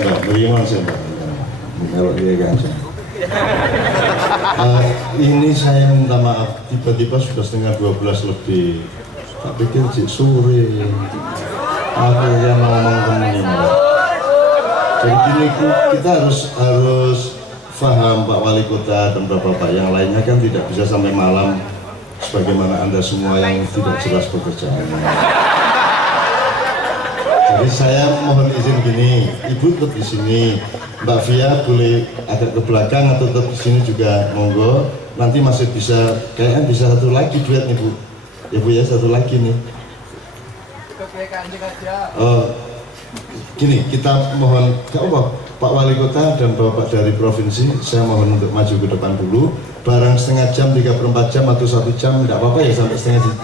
Mbak, bagaimana sih Mbak? Kalau dia kan ini saya minta maaf, tiba-tiba sudah setengah 12 lebih. Tak pikir cik sore. Aku yang ngomong temennya Mbak. Jadi gini, kita harus paham Pak Wali Kota dan Bapak-Bapak yang lainnya kan tidak bisa sampai malam sebagaimana Anda semua yang tidak jelas pekerjaannya. Jadi saya mohon izin gini, Ibu tetap di sini, Mbak Via boleh agak ke belakang atau tetap di sini juga monggo. Nanti masih bisa, kayaknya bisa satu lagi duet nih Bu. Ya Bu ya, satu lagi nih. Gini, kita mohon, gak apa, Pak Wali Kota dan Bapak dari Provinsi, saya mohon untuk maju ke depan dulu. Barang setengah jam, 3/4 jam atau 1 jam, tidak apa-apa ya sampai setengah jam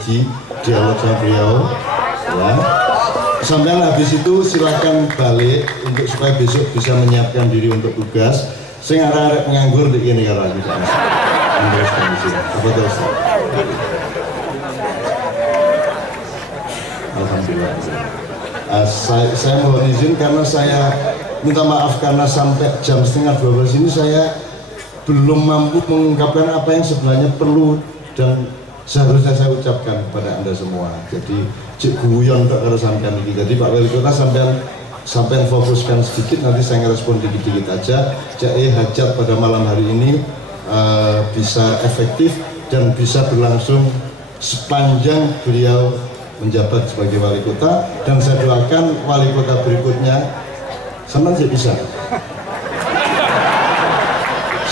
dialog sama beliau. Ya. Sampai habis itu silakan balik untuk supaya besok bisa menyiapkan diri untuk tugas. Saya ngarep nganggur di ini kalau tidak masuk. Apa terus? Alhamdulillah. Saya mohon izin karena saya minta maaf karena sampai jam setengah 12 ini saya belum mampu mengungkapkan apa yang sebenarnya perlu dan seharusnya saya ucapkan kepada Anda semua. Jadi cik guyon untuk kalau sampean ini. Jadi Pak Wali Kota sampean fokuskan sedikit, nanti saya ngerespon dikit-dikit aja. Jadi hajat pada malam hari ini bisa efektif dan bisa berlangsung sepanjang beliau menjabat sebagai Wali Kota, dan saya doakan Wali Kota berikutnya sama saya bisa.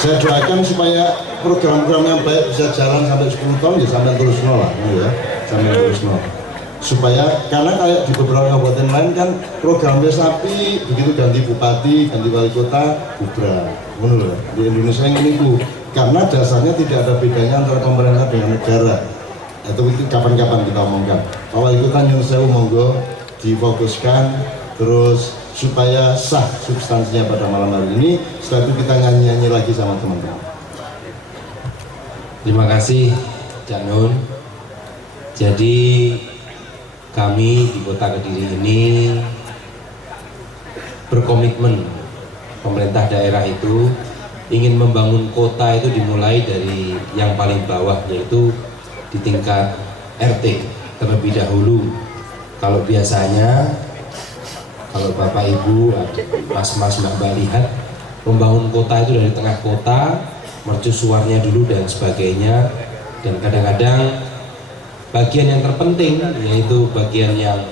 Saya doakan supaya program-program yang baik bisa jalan sampai 10 tahun ya sampai terus nol lah, ya, sampai terus nol. Supaya karena kayak di beberapa kabupaten lain kan programnya sapi, begitu ganti bupati, ganti wali kota, bubar. Menurut di Indonesia yang ini Bu, karena dasarnya tidak ada bedanya antara pemerintah dengan negara. Itu kapan-kapan kita omongkan. Pak Wali Kota nyuruh saya monggo difokuskan terus supaya sah substansinya pada malam hari ini. Setelah itu kita nyanyi-nyanyi lagi sama teman-teman. Terima kasih Cak Nun. Jadi kami di Kota Kediri ini berkomitmen, pemerintah daerah itu ingin membangun kota itu dimulai dari yang paling bawah, yaitu di tingkat RT terlebih dahulu. Kalau biasanya, kalau Bapak Ibu, Mas-mas Mbak lihat, membangun kota itu dari tengah kota, mercusuarnya dulu dan sebagainya, dan kadang-kadang bagian yang terpenting yaitu bagian yang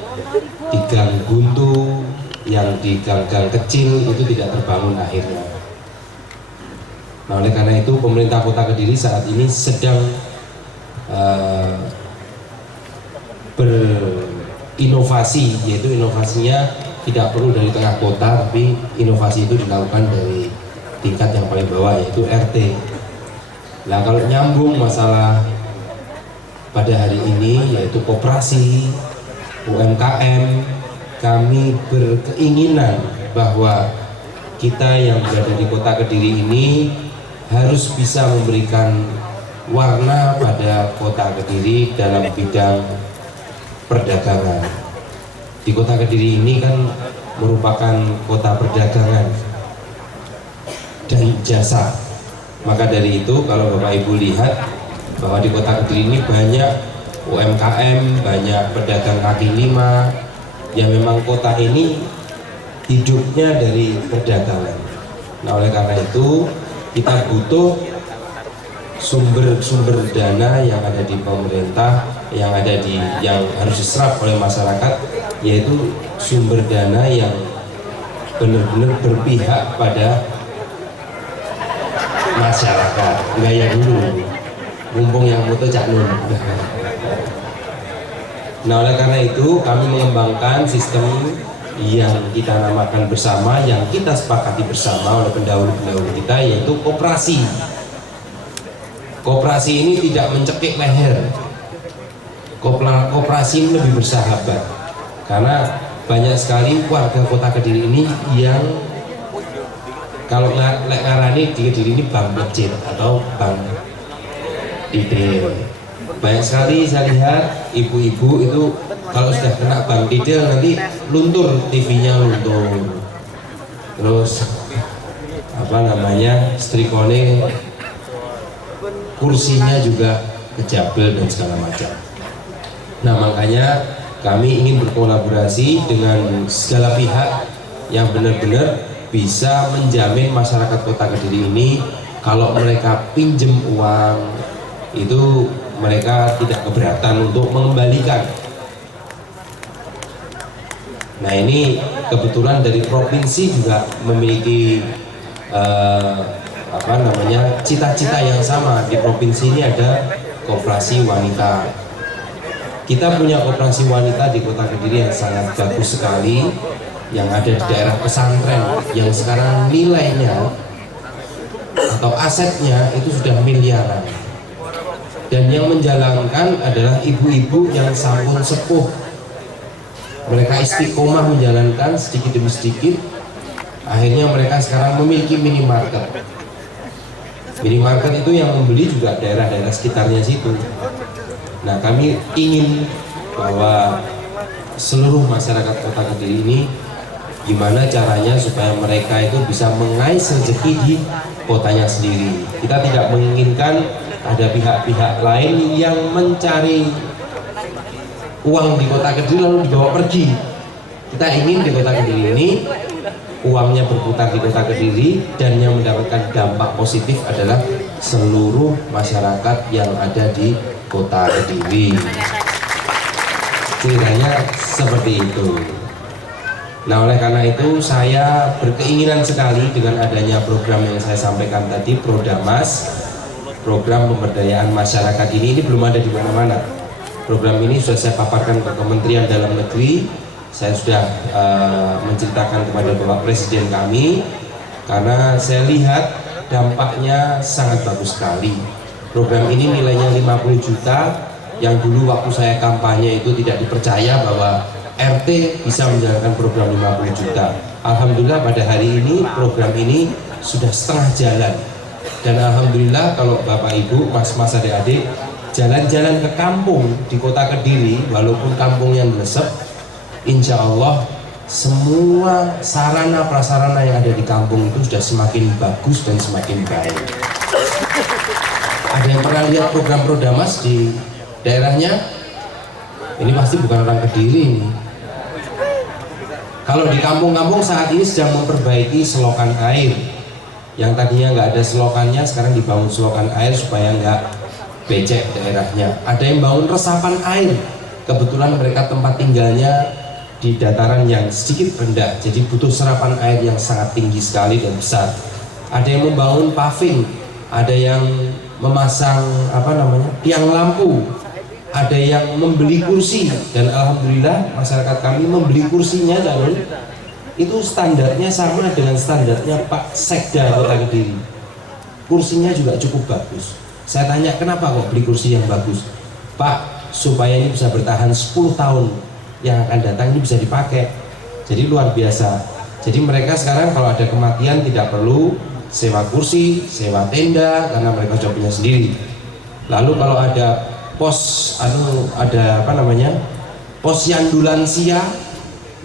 di gang buntu, yang di gang-gang kecil itu tidak terbangun akhirnya. Nah, oleh karena itu pemerintah Kota Kediri saat ini sedang berinovasi, yaitu inovasinya tidak perlu dari tengah kota, tapi inovasi itu dilakukan dari tingkat yang paling bawah, yaitu RT. Nah, kalau nyambung masalah pada hari ini yaitu koperasi, UMKM, kami berkeinginan bahwa kita yang berada di Kota Kediri ini harus bisa memberikan warna pada Kota Kediri dalam bidang perdagangan. Di Kota Kediri ini kan merupakan kota perdagangan dan jasa. Maka dari itu kalau Bapak Ibu lihat bahwa di Kota Kediri ini banyak UMKM, banyak pedagang kaki lima, yang memang kota ini hidupnya dari perdagangan. Nah, oleh karena itu kita butuh sumber dana yang ada di pemerintah, yang harus diserap oleh masyarakat, yaitu sumber dana yang benar-benar berpihak pada masyarakat. Gaya dulu, mumpung yang foto Cak Nun. Nah, oleh karena itu kami mengembangkan sistem yang kita namakan bersama, yang kita sepakati bersama oleh pendahulu-pendahulu kita, yaitu koperasi. Koperasi ini tidak mencekik leher. Koperasi ini lebih bersahabat, karena banyak sekali warga Kota Kediri ini yang kalau ngarani di Kediri ini bank masjid atau bank detail. Banyak sekali saya lihat ibu-ibu itu kalau sudah kena bank detail nanti luntur, TV-nya luntur. terus apa namanya strikone, kursinya juga kejabel dan segala macam. Nah makanya kami ingin berkolaborasi dengan segala pihak yang benar-benar bisa menjamin masyarakat Kota Kediri ini kalau mereka pinjem uang itu mereka tidak keberatan untuk mengembalikan. Nah ini kebetulan dari provinsi juga memiliki apa namanya cita-cita yang sama. Di provinsi ini ada koperasi wanita. Kita punya koperasi wanita di Kota Kediri yang sangat bagus sekali, yang ada di daerah pesantren, yang sekarang nilainya atau asetnya itu sudah miliaran. Dan yang menjalankan adalah ibu-ibu yang sampun sepuh. Mereka istiqomah menjalankan sedikit demi sedikit. Akhirnya mereka sekarang memiliki minimarket. Minimarket itu yang membeli juga daerah-daerah sekitarnya situ. Nah kami ingin bahwa seluruh masyarakat Kota Kediri ini gimana caranya supaya mereka itu bisa mengais rezeki di kotanya sendiri. Kita tidak menginginkan ada pihak-pihak lain yang mencari uang di Kota Kediri lalu dibawa pergi. Kita ingin di Kota Kediri ini uangnya berputar di Kota Kediri, dan yang mendapatkan dampak positif adalah seluruh masyarakat yang ada di Kota Kediri. Ceritanya seperti itu. Nah oleh karena itu saya berkeinginan sekali dengan adanya program yang saya sampaikan tadi, Prodamas, program pemberdayaan masyarakat ini belum ada di mana-mana. Program ini sudah saya paparkan ke Kementerian Dalam Negeri. Saya sudah menceritakan kepada Bapak Presiden kami, karena saya lihat dampaknya sangat bagus sekali. Program ini nilainya 50 juta, yang dulu waktu saya kampanye itu tidak dipercaya bahwa RT bisa menjalankan program 50 juta. Alhamdulillah pada hari ini program ini sudah setengah jalan. Dan alhamdulillah kalau Bapak Ibu, Mas-mas, adik-adik jalan-jalan ke kampung di Kota Kediri, walaupun kampungnya melesep, insya Allah semua sarana prasarana yang ada di kampung itu sudah semakin bagus dan semakin baik. Ada yang pernah lihat program Prodamas di daerahnya? Ini pasti bukan orang Kediri ini. Kalau di kampung-kampung saat ini sedang memperbaiki selokan air, yang tadinya nggak ada selokannya sekarang dibangun selokan air supaya nggak becek daerahnya. Ada yang bangun resapan air, kebetulan mereka tempat tinggalnya di dataran yang sedikit rendah, jadi butuh serapan air yang sangat tinggi sekali dan besar. Ada yang membangun paving, ada yang memasang tiang lampu, ada yang membeli kursi, dan alhamdulillah masyarakat kami membeli kursinya calon itu standarnya sama dengan standarnya Pak Sekda Kota Kediri. Kursinya juga cukup bagus. Saya tanya kenapa kok beli kursi yang bagus? Pak, supaya ini bisa bertahan 10 tahun yang akan datang, ini bisa dipakai. Jadi luar biasa. Jadi mereka sekarang kalau ada kematian tidak perlu sewa kursi, sewa tenda, karena mereka sudah punya sendiri. Lalu kalau ada pos posyandu lansia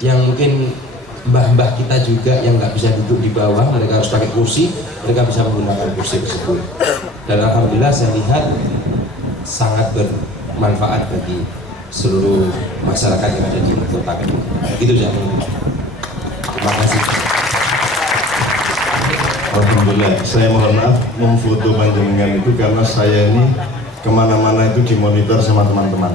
yang mungkin mbah-mbah kita juga yang nggak bisa duduk di bawah, mereka harus pakai kursi, mereka bisa menggunakan kursi tersebut. Dan alhamdulillah saya lihat sangat bermanfaat bagi seluruh masyarakat yang ada di Kota Kediri. Itu saja. Terima kasih. Alhamdulillah, saya mohon maaf memfoto panjenengan itu karena saya ini kemana-mana itu dimonitor sama teman-teman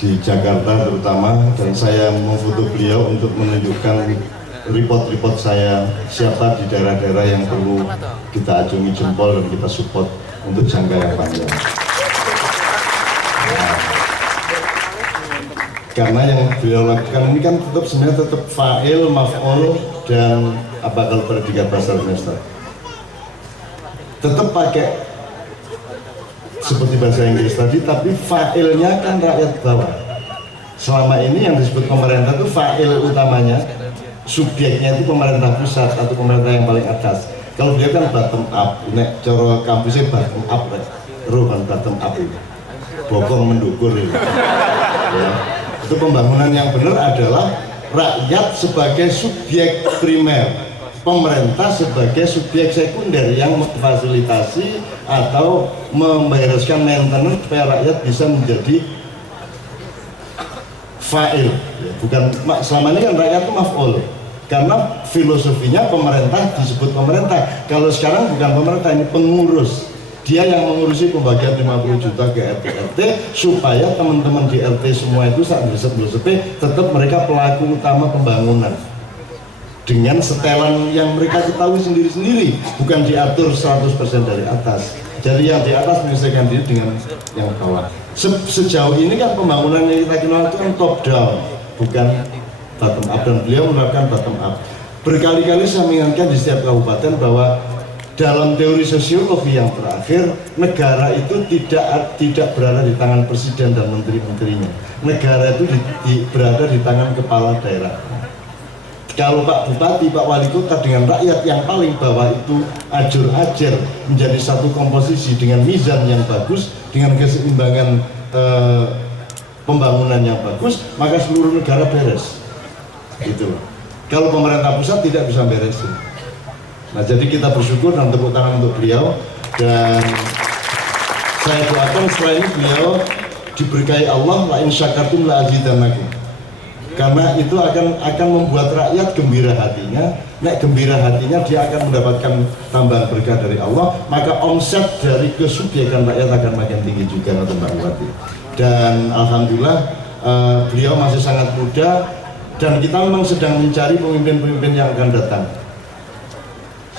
di Jakarta terutama, dan saya memfoto beliau untuk menunjukkan report-report saya siapa di daerah-daerah yang perlu kita acungi jempol dan kita support untuk jangka yang panjang. Nah, karena yang beliau lakukan ini kan sebenarnya tetap fa'il, maf'ul, dan apa kalau predikat bahasa Indonesia tetap pakai seperti bahasa Inggris tadi, tapi fa'ilnya kan rakyat bawah. Selama ini yang disebut pemerintah itu fa'il utamanya, subjeknya itu pemerintah pusat atau pemerintah yang paling atas. Kalau dia kan bottom up, nek cara kampusnya bottom up, kan bottom up itu bokong mendukur itu. Ya. Itu pembangunan yang benar adalah rakyat sebagai subjek primer, pemerintah sebagai subjek sekunder yang memfasilitasi atau membereskan maintenance supaya rakyat bisa menjadi fa'il. Bukan, selama ini kan rakyat itu maf'ul, karena filosofinya pemerintah disebut pemerintah. Kalau sekarang bukan pemerintah, ini pengurus. Dia yang mengurusi pembagian 50 juta ke RT supaya teman-teman di RT semua itu saat dresep-dresep tetap mereka pelaku utama pembangunan dengan setelan yang mereka ketahui sendiri-sendiri, bukan diatur 100% dari atas. Jadi yang di atas menyelesaikan diri dengan yang bawah. Sejauh ini kan pembangunan yang kita kenal itu kan top down, bukan bottom up, dan beliau menerapkan bottom up. Berkali-kali saya mengingatkan di setiap kabupaten bahwa dalam teori sosiologi yang terakhir, negara itu tidak berada di tangan presiden dan menteri-menterinya. Negara itu berada di tangan kepala daerah. Kalau Pak Bupati, Pak Wali Kota dengan rakyat yang paling bawah itu ajur-ajar menjadi satu komposisi dengan mizan yang bagus, dengan keseimbangan pembangunan yang bagus, maka seluruh negara beres. Gitu. Kalau pemerintah pusat tidak bisa beresin. Nah, jadi kita bersyukur dan tepuk tangan untuk beliau, dan saya doakan setelah ini beliau diberkahi Allah, la in syakartum la azidannakum. Karena itu akan membuat rakyat gembira hatinya. Nek gembira hatinya, dia akan mendapatkan tambahan berkah dari Allah, maka omset dari kesubjekan rakyat akan makin tinggi juga, Mbak Bupati. Dan alhamdulillah beliau masih sangat muda, dan kita memang sedang mencari pemimpin-pemimpin yang akan datang.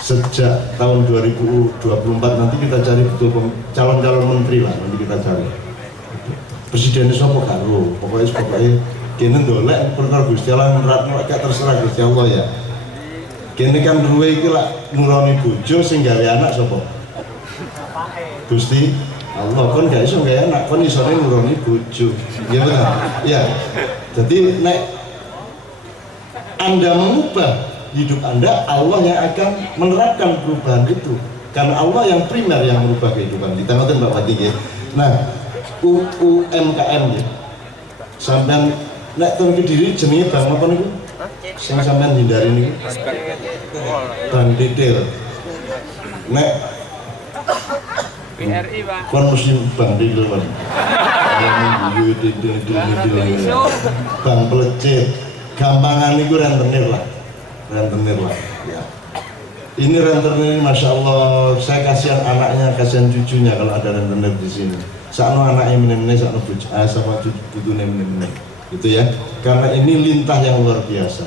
Sejak tahun 2024 nanti kita cari betul calon-calon menteri lah, nanti kita cari. Presidennya siapa karo, pokoknya kini dolek perkara Gusti Allah meratno kayak terserah Gusti Allah ya. Kini kan duwe iki lak nuroni bojo sing gawe anak sapa? Gusti Allah. Kon gak iso gawe anak, kon isone nuroni bojo. Ya benar. Ya. Jadi nek Anda mengubah hidup Anda, Allah yang akan menerapkan perubahan itu, karena Allah yang primer yang merubah kehidupan kita. Ngoten Mbak Wati ya. Nah, UMKM ya. Sampean nek turun ke diri jenenge bang apa niku? Sing sampean hindari niku. Bang detail. Nek BRI Pak. Kon mesti bang detail Pak. Bang pelecet. Gampangan niku rentenir lah. Rentenir lah ya. Ini rentenir, masya Allah, saya kasihan anaknya, kasihan cucunya kalau ada rentenir di sini. Sakno anaknya meneh-meneh, sakno sama cucunya meneh-meneh, gitu ya. Karena ini lintah yang luar biasa.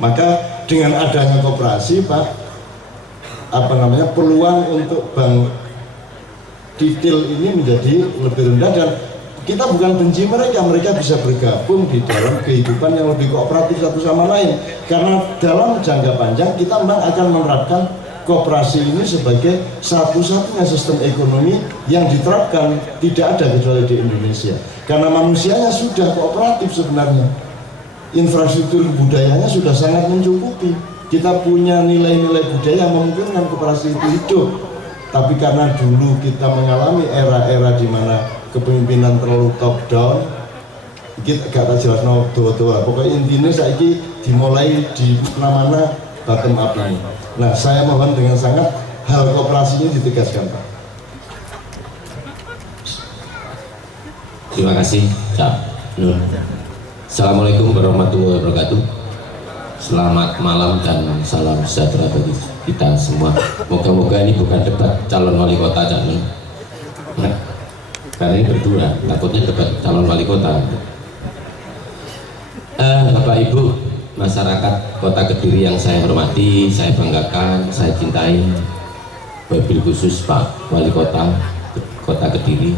Maka dengan adanya koperasi, Pak, peluang untuk bank detail ini menjadi lebih rendah, dan kita bukan benci mereka, mereka bisa bergabung di dalam kehidupan yang lebih kooperatif satu sama lain. Karena dalam jangka panjang kita memang akan menerapkan koperasi ini sebagai satu-satunya sistem ekonomi yang diterapkan, tidak ada kecuali di Indonesia. Karena manusianya sudah kooperatif sebenarnya, infrastruktur budayanya sudah sangat mencukupi. Kita punya nilai-nilai budaya yang memungkinkan koperasi itu hidup. Tapi karena dulu kita mengalami era-era di mana kepemimpinan terlalu top down, kita gak jelas doa-doa. Pokoknya intinya saiki dimulai di mana-mana bottom up ini. Nah, saya mohon dengan sangat hal koperasi ini ditegaskan, Pak. Terima kasih, Cak Nur. Assalamualaikum warahmatullahi wabarakatuh. Selamat malam dan salam sejahtera bagi kita semua. Moga-moga ini bukan debat calon wali kota, Cak Nur. Nah, karena ini berdua, takutnya debat calon wali kota. Bapak Ibu, masyarakat Kota Kediri yang saya hormati, saya banggakan, saya cintai, wabil khusus Pak Wali Kota Kota Kediri.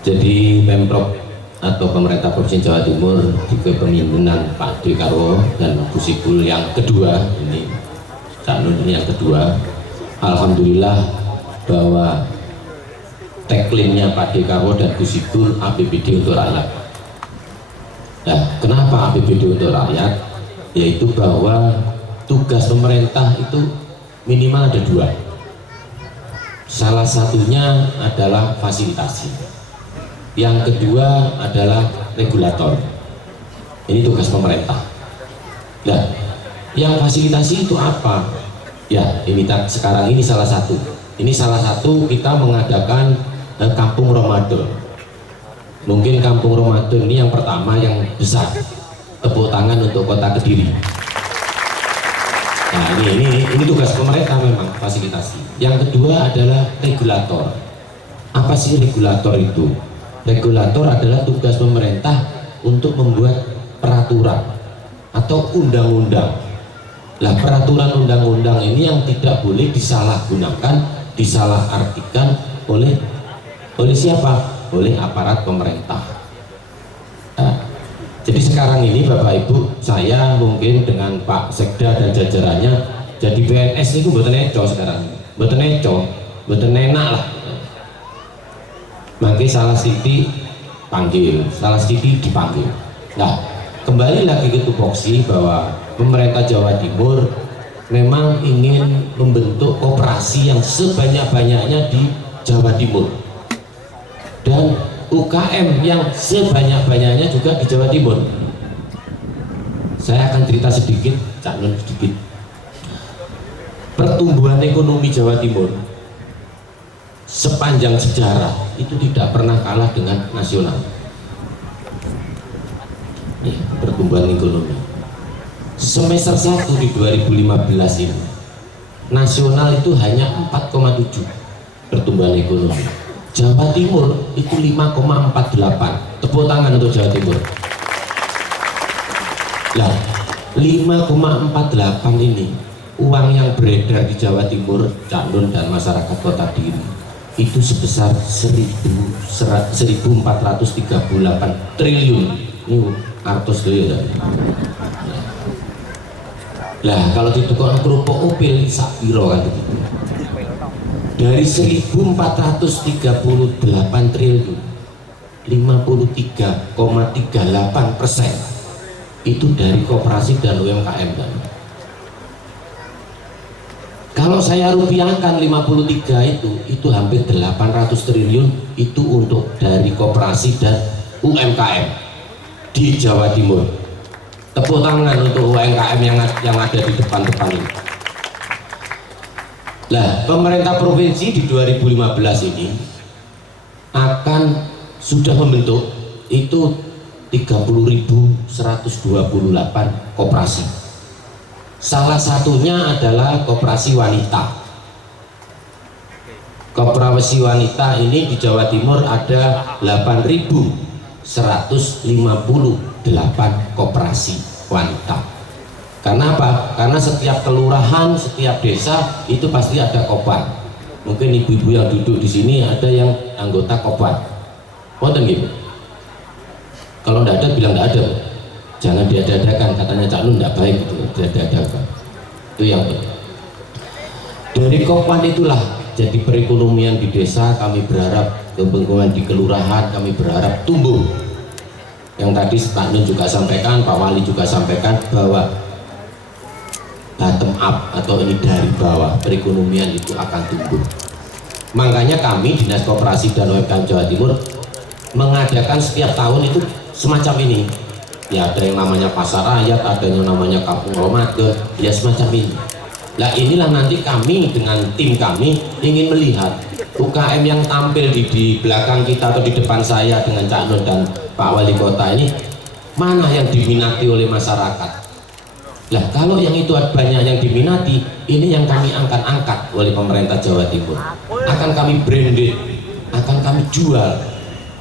Jadi Pemprov atau pemerintah Provinsi Jawa Timur di kepemimpinan Pak Dwi Karwo dan Gus Ipul yang kedua, ini Cak Nur ini yang kedua, alhamdulillah bahwa tagline-nya Pak Dwi Karwo dan Gus Ipul APBD untuk rakyat. Nah, kenapa APBD untuk rakyat? Yaitu bahwa tugas pemerintah itu minimal ada dua. Salah satunya adalah fasilitasi, yang kedua adalah regulator. Ini tugas pemerintah. Nah, yang fasilitasi itu apa? Ya, ini sekarang ini salah satu. Ini salah satu kita mengadakan kampung Ramadan. Mungkin kampung Ramadan ini yang pertama yang besar. Tepuk tangan untuk Kota Kediri. Nah, ini tugas pemerintah memang fasilitasi. Yang kedua adalah regulator. Apa sih regulator itu? Regulator adalah tugas pemerintah untuk membuat peraturan atau undang-undang. Lah, peraturan undang-undang ini yang tidak boleh disalahgunakan, disalahartikan oleh siapa? Oleh aparat pemerintah. Nah, jadi sekarang ini Bapak Ibu, saya mungkin dengan Pak Sekda dan jajarannya jadi PNS itu mboten eco sekarang. Mboten eco, mboten enak lah. Mangke salah sithik panggil, salah sithik dipanggil. Nah, kembali lagi ke tupoksi bahwa pemerintah Jawa Timur memang ingin membentuk koperasi yang sebanyak-banyaknya di Jawa Timur dan UKM yang sebanyak-banyaknya juga di Jawa Timur. Saya akan cerita sedikit, Cak Nun sedikit. Pertumbuhan ekonomi Jawa Timur sepanjang sejarah itu tidak pernah kalah dengan nasional. Nih, pertumbuhan ekonomi semester 1 di 2015 ini nasional itu hanya 4,7 pertumbuhan ekonomi. Jawa Timur itu 5,48. Tepuk tangan untuk Jawa Timur. Lah, 5,48 ini uang yang beredar di Jawa Timur, Cak Nun dan masyarakat Kota Kediri itu sebesar 1.438 triliun. Ini kartus dulu ya. Lah, kalau ditukar kerupuk opil sak piro kan gitu. Dari 1.438 triliun 53,38% itu dari koperasi dan UMKM kan. Kalau saya rupiahkan 53 itu hampir 800 triliun itu untuk dari koperasi dan UMKM di Jawa Timur. Tepuk tangan untuk UMKM yang ada di depan-depan ini. Nah, pemerintah provinsi di 2015 ini akan sudah membentuk itu 30.128 koperasi. Salah satunya adalah koperasi wanita. Koperasi wanita ini di Jawa Timur ada 8.158 koperasi wanita. Karena apa? Karena setiap kelurahan, setiap desa itu pasti ada kopar. Mungkin ibu-ibu yang duduk di sini ada yang anggota kopar. Wonten gitu. Kalau tidak ada bilang tidak ada. Jangan diada-adakan, katanya Cak Nun tidak baik itu, diada-adakan. Itu yang penting. Dari kopar itulah jadi perekonomian di desa, kami berharap pembangunan di kelurahan kami berharap tumbuh. Yang tadi Cak Nun juga sampaikan, Pak Wali juga sampaikan bahwa bottom up atau ini dari bawah perekonomian itu akan tumbuh. Makanya kami Dinas Koperasi dan UMKM Jawa Timur mengadakan setiap tahun itu semacam ini. Ya, ada yang namanya pasar rakyat, ada yang namanya kampung Ramadan, ya semacam ini. Nah, inilah nanti kami dengan tim kami ingin melihat UKM yang tampil di belakang kita atau di depan saya dengan Cak Nun dan Pak Wali Kota ini mana yang diminati oleh masyarakat. Lah, kalau yang itu banyak yang diminati, ini yang kami angkat oleh pemerintah Jawa Timur. Akan kami branded, akan kami jual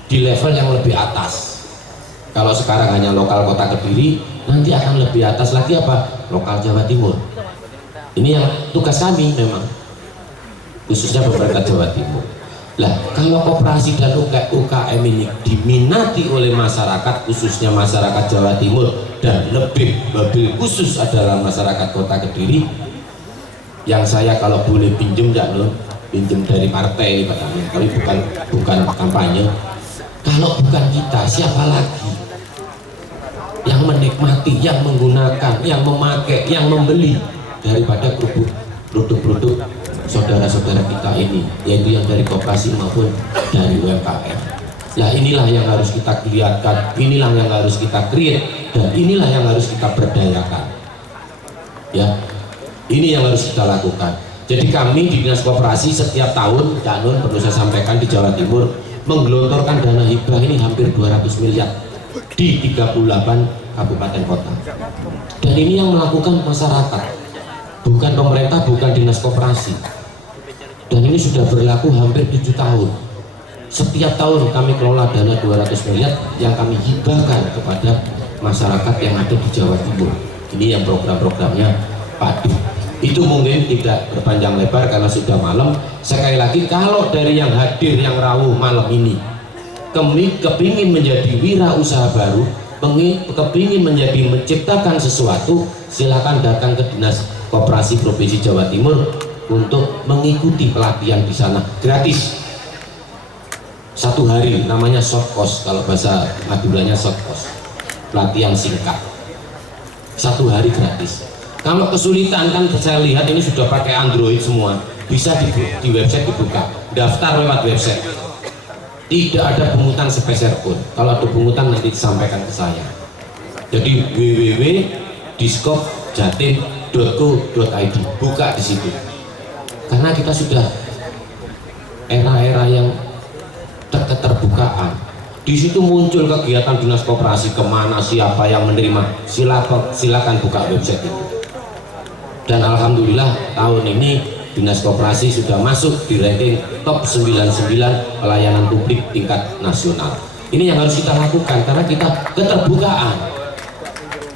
di level yang lebih atas. Kalau sekarang hanya lokal Kota Kediri, nanti akan lebih atas lagi apa? Lokal Jawa Timur. Ini yang tugas kami memang, khususnya pemerintah Jawa Timur. Lah, kalau koperasi dan UKM ini diminati oleh masyarakat, khususnya masyarakat Jawa Timur dan lebih khusus adalah masyarakat Kota Kediri, yang saya kalau boleh pinjem ya loh, pinjem dari partai ini Pak Amin, tapi bukan kampanye. Kalau bukan kita, siapa lagi yang menikmati, yang menggunakan, yang memakai, yang membeli daripada produk-produk saudara-saudara kita ini, yaitu yang dari koperasi maupun dari UMKM. Nah, inilah yang harus kita lihatkan, inilah yang harus kita create, dan inilah yang harus kita berdayakan. Ya, ini yang harus kita lakukan. Jadi kami di Dinas Koperasi setiap tahun, Cak Nun perlu saya sampaikan, di Jawa Timur menggelontorkan dana hibah ini hampir 200 miliar di 38 kabupaten kota. Dan ini yang melakukan masyarakat, bukan pemerintah, bukan Dinas Koperasi. Dan ini sudah berlaku hampir 7 tahun. Setiap tahun kami kelola dana 200 miliar yang kami hibahkan kepada masyarakat yang ada di Jawa Timur. Ini yang program-programnya padu. Itu mungkin tidak berpanjang lebar karena sudah malam. Sekali lagi, kalau dari yang hadir yang rawuh malam ini kami kepingin menjadi wirausaha baru, kepingin menjadi menciptakan sesuatu, silakan datang ke Dinas Koperasi Provinsi Jawa Timur untuk mengikuti pelatihan di sana gratis. 1 hari, namanya short course, kalau bahasa Maduranya short course, pelatihan singkat. 1 hari gratis. Kalau kesulitan, kan saya lihat ini sudah pakai Android semua, bisa di website dibuka, daftar lewat website, tidak ada pungutan sepeser pun. Kalau ada pungutan nanti disampaikan ke saya. Jadi www.diskopjatim.co.id, buka di situ. Karena kita sudah era-era yang keterbukaan. Di situ muncul kegiatan Dinas Koperasi, kemana, siapa yang menerima, silakan buka website itu. Dan alhamdulillah tahun ini Dinas Koperasi sudah masuk di ranking top 99 pelayanan publik tingkat nasional. Ini yang harus kita lakukan karena kita keterbukaan.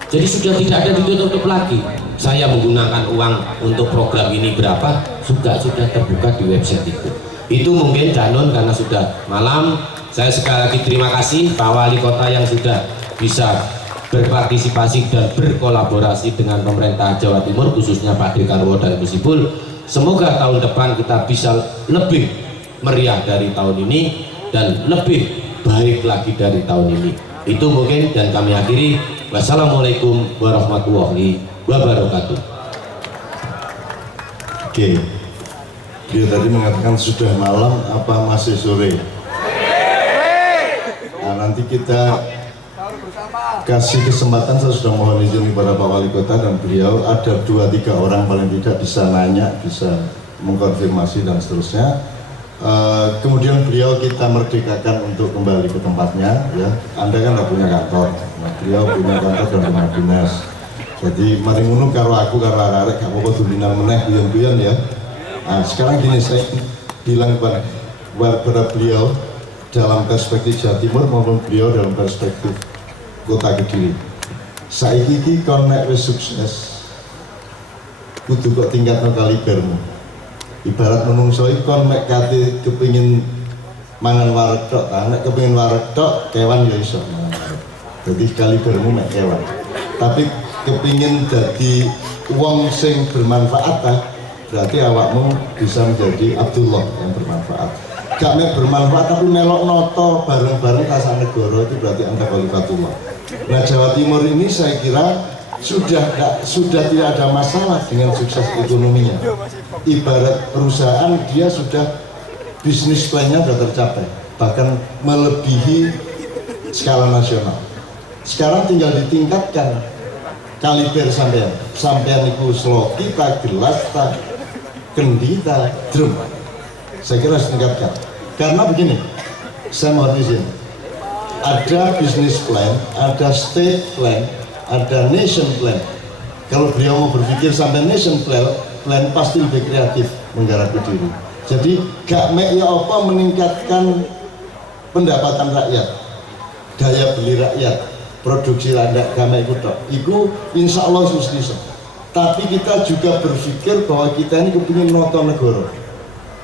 Jadi sudah tidak ada ditutup lagi. Saya menggunakan uang untuk program ini berapa, sudah terbuka di website itu. Itu mungkin Danun karena sudah malam. Saya sekali lagi terima kasih Pak Wali Kota yang sudah bisa berpartisipasi dan berkolaborasi dengan pemerintah Jawa Timur, khususnya Pak Dekarwo dan Kusipul. Semoga tahun depan kita bisa lebih meriah dari tahun ini dan lebih baik lagi dari tahun ini. Itu mungkin, dan kami akhiri. Wassalamualaikum warahmatullahi wabarakatuh. Oke, dia tadi mengatakan sudah malam apa masih sore. Nah, nanti kita kasih kesempatan. Saya sudah mohon izin kepada Pak Wali Kota dan beliau, ada 2-3 orang paling tidak bisa nanya, bisa mengkonfirmasi dan seterusnya. Kemudian beliau kita merdekakan untuk kembali ke tempatnya, ya. Anda kan nggak punya kantor, nah, beliau punya kantor dan rumah dinas. Jadi mari ngono karo aku karo arek gak apa-apa dulinan meneh guyon-guyon ya. Nah, sekarang gini, saya bilang kepada beliau dalam perspektif Jawa Timur maupun beliau dalam perspektif Kota Kediri. Saiki iki kon nek wis sukses kudu kok tingkatno kalibermu. Ibarat menungso iki kon mek kate kepengin mangan wareg tok, nek kepengin wareg tok kewan ya iso. Jadi kalibermu mek kewan. Tapi kepingin jadi wong sing bermanfaat, berarti awakmu bisa menjadi Abdullah yang bermanfaat. Gak mek bermanfaat tapi melok noto bareng-bareng kasar negara, itu berarti anda khalifatullah. Nah, Jawa Timur ini saya kira sudah tidak ada masalah dengan sukses ekonominya. Ibarat perusahaan, dia sudah bisnis plan-nya sudah tercapai, bahkan melebihi skala nasional. Sekarang tinggal ditingkatkan kaliber sampean itu sloki, tak gelas, tak kendi, tak drum. Saya kira harus ditingkatkan. Karena begini, saya mohon izin, ada business plan, ada state plan, ada nation plan. Kalau beliau mau berpikir sampai nation plan pasti lebih kreatif menggarap diri. Jadi gak mek ya apa meningkatkan pendapatan rakyat, daya beli rakyat, produksi rakyat, gak mek itu insya Allah susah. Tapi kita juga berpikir bahwa kita ini kepingin noto negara,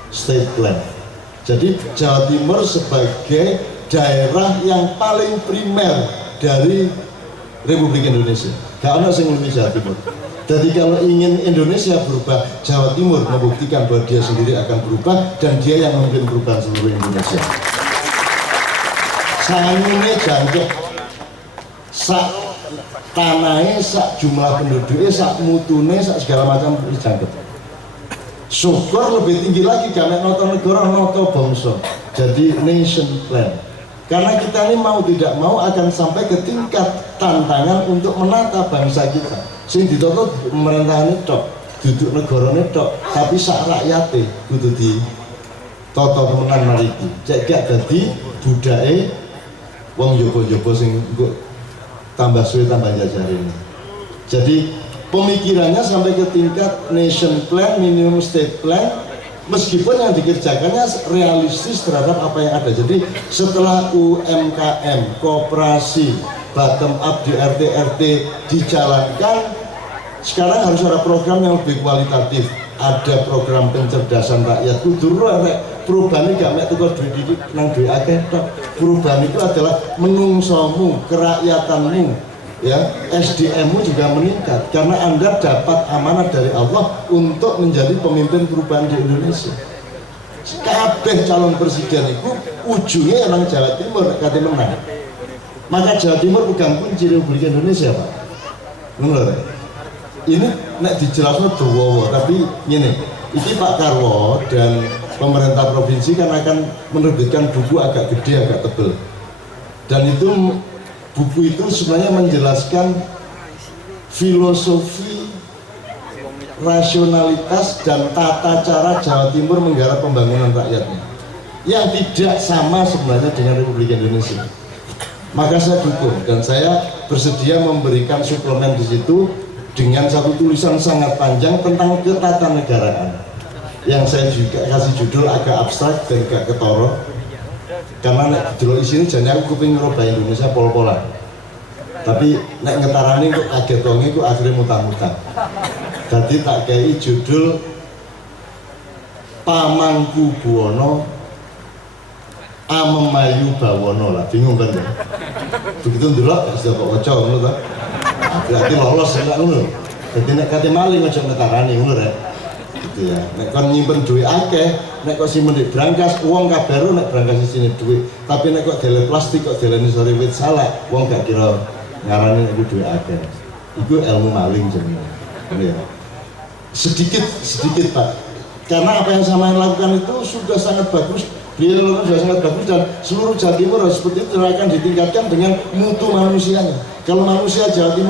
state plan. Jadi Jawa Timur sebagai daerah yang paling primer dari Republik Indonesia. Gak ada yang lebih Jawa Timur. Jadi kalau ingin Indonesia berubah, Jawa Timur membuktikan bahwa dia sendiri akan berubah dan dia yang memimpin perubahan seluruh Indonesia. Sangune jangkep, sak tanahnya, sak jumlah penduduknya, sak mutune, sak segala macam jangkep. Syukur lebih tinggi lagi karena noto negara, noto bangsa. Jadi nation plan. Karena kita ini mau tidak mau akan sampai ke tingkat tantangan untuk menata bangsa kita. Sing ditoto pemerintahane tok, duduk negarane tok, tapi sak rakyate kudu ditata temenan mariki. Cek gak dadi budake wong jopo-jopo sing engko tambah suwe tambah jajarin. Jadi pemikirannya sampai ke tingkat nation plan, minimum state plan, meskipun yang dikerjakannya realistis terhadap apa yang ada. Jadi setelah UMKM, koperasi, bottom up di RT-RT dijalankan, sekarang harus ada program yang lebih kualitatif. Ada program pencerdasan rakyat. Kudu perubahan ini gak mek teko duit iki nang duit akeh tok. Perubahan itu adalah menungsomu, kerakyatanmu, ya, SDM-mu juga meningkat karena Anda dapat amanah dari Allah untuk menjadi pemimpin perubahan di Indonesia. Kabeh calon presiden itu ujungnya orang Jawa Timur kate menang. Maka Jawa Timur pegang kunci Republik Indonesia, Pak. Ngono. Ini nek dijelasno dawa, tapi ngene. Iki Pak Karwo dan pemerintah provinsi kan akan menerbitkan buku agak gede, agak tebel. Dan itu buku itu sebenarnya menjelaskan filosofi, rasionalitas dan tata cara Jawa Timur menggarap pembangunan rakyatnya yang tidak sama sebenarnya dengan Republik Indonesia. Maka saya dukung dan saya bersedia memberikan suplemen di situ dengan satu tulisan sangat panjang tentang ketatanegaraan yang saya juga kasih judul agak abstrak dan agak ketoro. Karena nek delok isine jane aku kepengin ngerubah Indonesia pol-polan. Tapi nek ngetarani kok kaget wong iku akhire mutang-mutang. Dadi tak kei judul Pamangku Buwono Amemayu Bawono lah, bingung kan ya? Begitu ndelok sudah kok waca ngono ta. Berarti lolos enggak ngono. Dadi nek kate maling aja ngetarani ngono rek. Gitu ya. Nek kon nyimpen duit akeh, nek kok simpen di brankas, uang kabeh nek brankas isine duit. Tapi nek kok dele plastik kok deleni sore wit salah, wong gak kira ngarani iku duit akeh. Iku ilmu maling jenenge. Ya. Sedikit Pak. Karena apa yang saya lakukan itu sudah sangat bagus. Beliau sudah sangat bagus dan seluruh Jawa Timur harus seperti itu akan ditingkatkan dengan mutu manusianya. Kalau manusia Jawa Timur